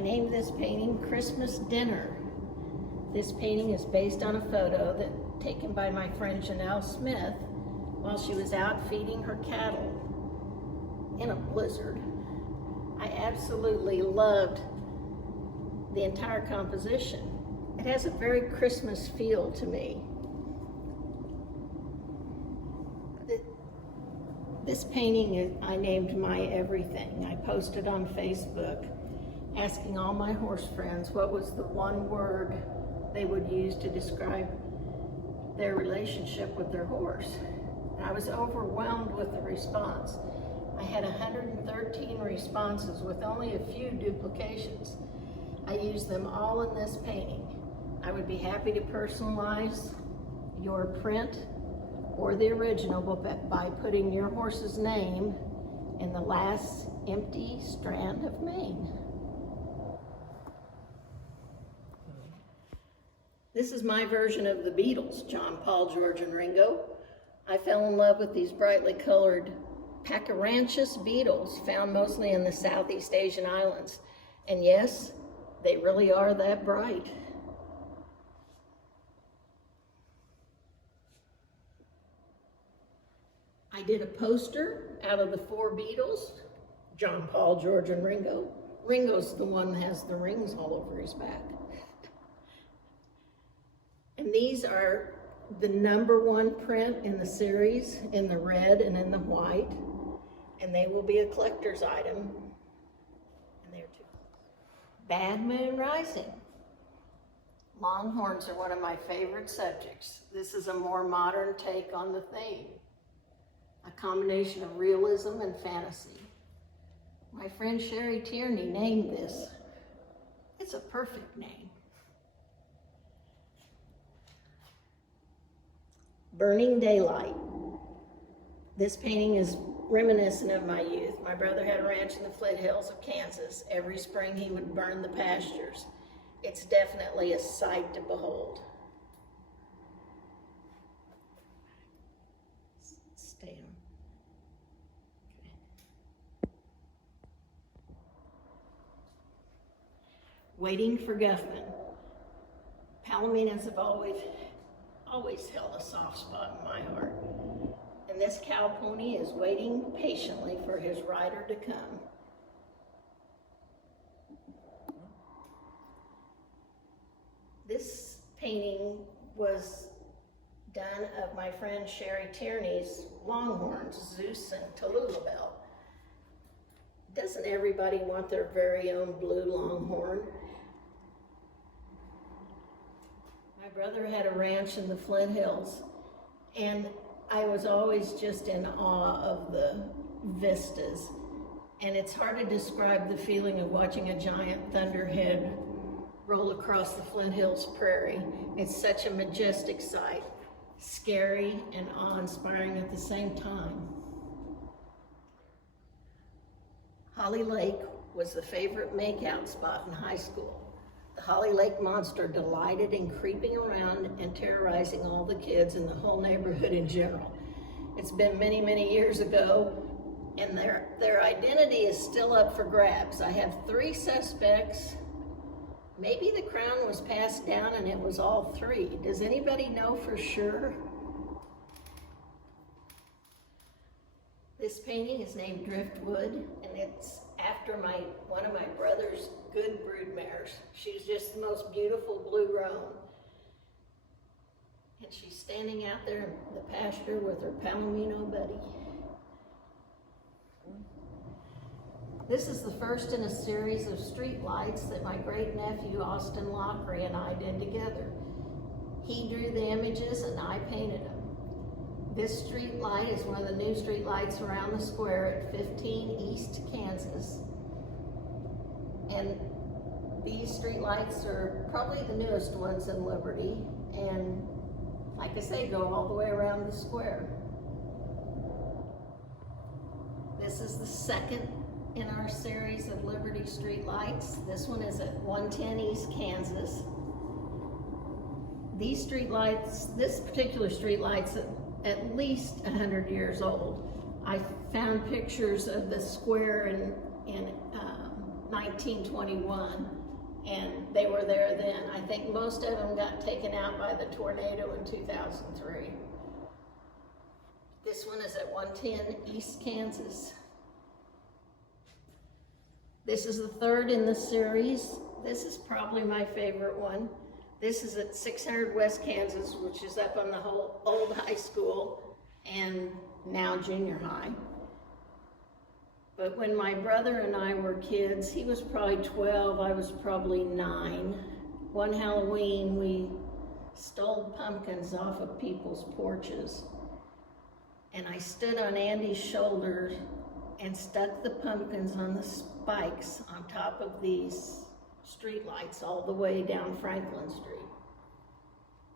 named this painting Christmas Dinner. This painting is based on a photo taken by my friend Janelle Smith while she was out feeding her cattle in a blizzard. I absolutely loved the entire composition. It has a very Christmas feel to me. This painting I named My Everything. I posted on Facebook asking all my horse friends what was the one word they would use to describe their relationship with their horse. And I was overwhelmed with the response. I had 113 responses with only a few duplications. I used them all in this painting. I would be happy to personalize your print or the original by putting your horse's name in the last empty strand of mane. This is my version of the Beatles, John, Paul, George, and Ringo. I fell in love with these brightly colored Pacaranchus beetles found mostly in the Southeast Asian islands. And yes, they really are that bright. I did a poster out of the 4 Beatles, John, Paul, George, and Ringo. Ringo's the one that has the rings all over his back. And these are the #1 print in the series, in the red and in the white. And they will be a collector's item. And there too. Bad Moon Rising. Longhorns are one of my favorite subjects. This is a more modern take on the theme. A combination of realism and fantasy. My friend Sherry Tierney named this. It's a perfect name. Burning Daylight. This painting is reminiscent of my youth. My brother had a ranch in the Flint Hills of Kansas. Every spring he would burn the pastures. It's definitely a sight to behold. Stay on. Okay. Waiting for Guffman. Palominas have always held a soft spot in my heart. And this cow pony is waiting patiently for his rider to come. This painting was done of my friend Sherry Tierney's longhorns, Zeus and Tallulahbelle. Doesn't everybody want their very own blue longhorn? My brother had a ranch in the Flint Hills, and I was always just in awe of the vistas. And it's hard to describe the feeling of watching a giant thunderhead roll across the Flint Hills prairie. It's such a majestic sight, scary and awe-inspiring at the same time. Holly Lake was the favorite makeout spot in high school. The Holly Lake Monster delighted in creeping around and terrorizing all the kids in the whole neighborhood in general. It's been many, many years ago, and their identity is still up for grabs. I have 3 suspects. Maybe the crown was passed down and it was all 3. Does anybody know for sure? This painting is named Driftwood, and it's after one of my brother's good brood mares. She's just the most beautiful blue roan. And she's standing out there in the pasture with her Palomino buddy. This is the first in a series of street lights that my great nephew Austin Lockery and I did together. He drew the images and I painted them. This street light is one of the new street lights around the square at 15 East Kansas. And these street lights are probably the newest ones in Liberty, and like I say, go all the way around the square. This is the second in our series of Liberty street lights. This one is at 110 East Kansas. These street lights, this particular street light's at least 100 years old. I found pictures of the square in 1921, and they were there then. I think most of them got taken out by the tornado in 2003. This one is at 110 East Kansas. This is the third in the series. This is probably my favorite one. This is at 600 West Kansas, which is up on the whole old high school and now junior high. But when my brother and I were kids, he was probably 12, I was probably 9. One Halloween, we stole pumpkins off of people's porches. And I stood on Andy's shoulder and stuck the pumpkins on the spikes on top of these street lights all the way down Franklin Street.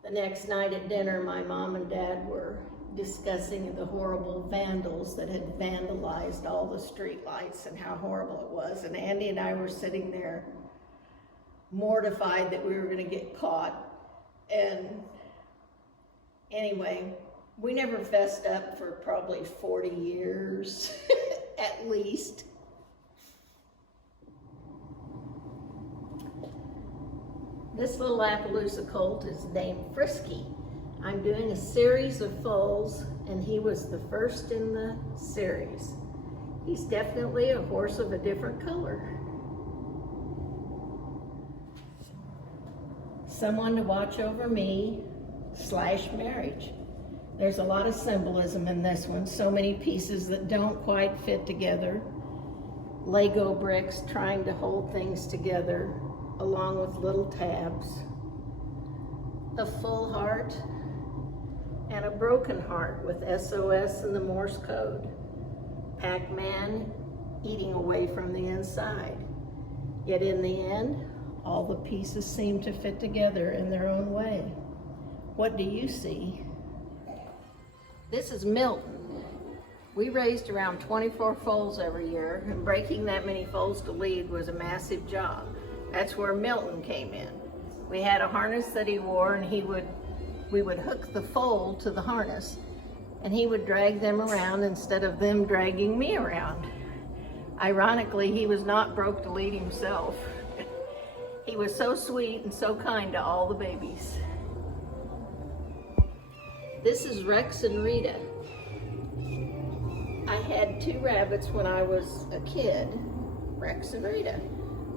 The next night at dinner, my mom and dad were discussing the horrible vandals that had vandalized all the street lights and how horrible it was. And Andy and I were sitting there mortified that we were going to get caught. And anyway, we never fessed up for probably 40 years, at least. This little Appaloosa colt is named Frisky. I'm doing a series of foals, and he was the first in the series. He's definitely a horse of a different color. Someone to watch over me / marriage. There's a lot of symbolism in this one. So many pieces that don't quite fit together. Lego bricks trying to hold things together, along with little tabs. A full heart and a broken heart with SOS and the Morse code. Pac-Man eating away from the inside. Yet in the end, all the pieces seem to fit together in their own way. What do you see? This is Milton. We raised around 24 foals every year, and breaking that many foals to lead was a massive job. That's where Milton came in. We had a harness that he wore, and we would hook the foal to the harness, and he would drag them around instead of them dragging me around. Ironically, he was not broke to lead himself. He was so sweet and so kind to all the babies. This is Rex and Rita. I had 2 rabbits when I was a kid, Rex and Rita.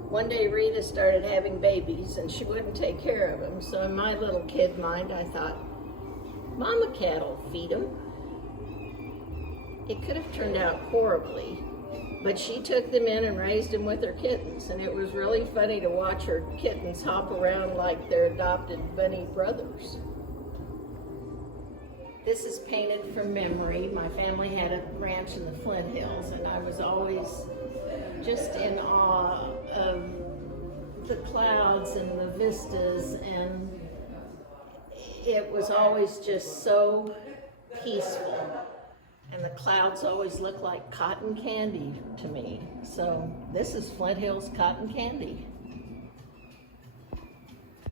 One day Rita started having babies and she wouldn't take care of them. So in my little kid mind, I thought, Mama cat will feed them. It could have turned out horribly, but she took them in and raised them with her kittens. And it was really funny to watch her kittens hop around like their adopted bunny brothers. This is painted from memory. My family had a ranch in the Flint Hills, and I was always just in awe of the clouds and the vistas, and it was always just so peaceful. And the clouds always looked like cotton candy to me. So this is Flint Hills cotton candy.